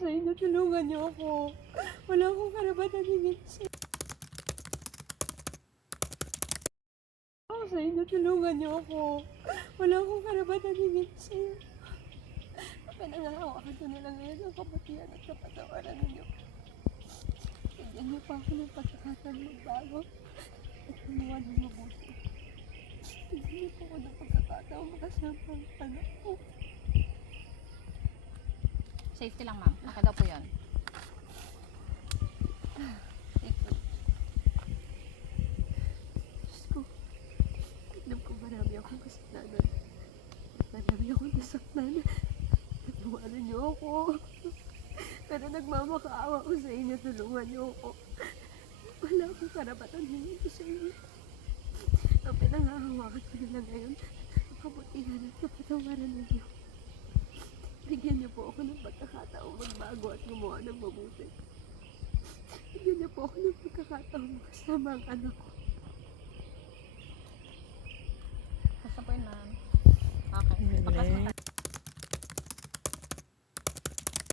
sa inyo, tulungan niyo ako. Wala akong karapatan hingin sa'yo. Ako sa inyo, tulungan niyo ako. Wala akong karapatan hingin sa'yo. Pinangahawakan ko na lang ngayon ang kabutihan at kapatawaran ninyo. Bigyan niyo pa ako ng pagkakataon magbago at gumawa ng mabuti. Bigyan niyo pa ako ng pagkakataon makasama ang anak ko. Safety lang, ma'am. Okay daw po yun. Diyos ko, alam ko marami akong kasalanan. Marami akong nasaktan. Patawarin niyo ako. Pero nagmamakaawa ko sa inyo, tulungan niyo ako. Wala akong karapatan hingin ko sa inyo. Ang pinangahawakan ko nila ngayon, ang kabutihan at kapatawaran ninyo. Bigyan niyo po ako ng pagkakataong magbago at gumawa ng mabuti. Bigyan niyo po ako ng pagkakataong makasama ang anak ko. Basta po yun, ma'am. Okay. Pakas mo